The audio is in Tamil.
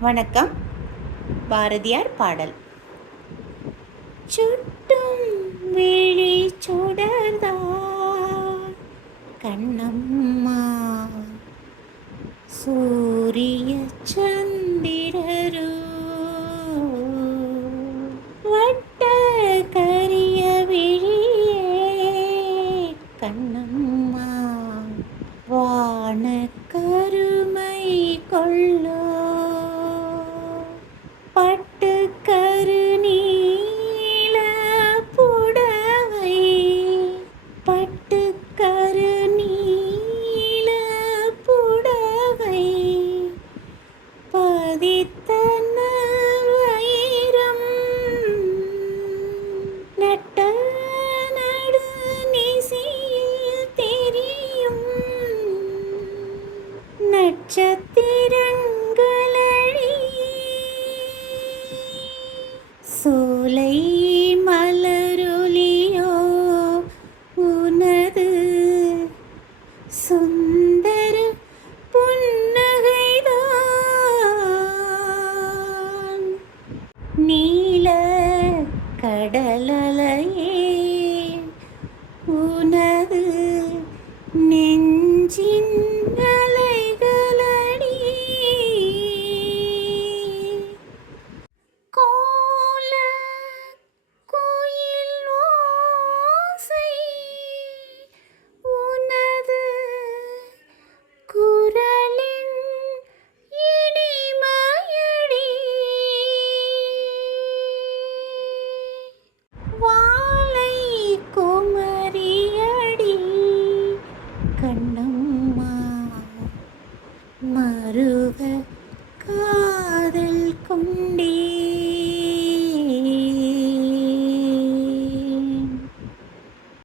வணக்கம். பாரதியார் பாடல். சுட்டும் விழி சுடர்தார் கண்ணம்மா. சூரிய சந்திரரு. வட்ட கரிய விழியே கண்ணம்மா. வான நட்சத்திரங்களழி சோலை மலரொலியோ உனது சுந்தர புன்னகைதான். நீல கடலலையே உனது நெஞ்சின் ఉండి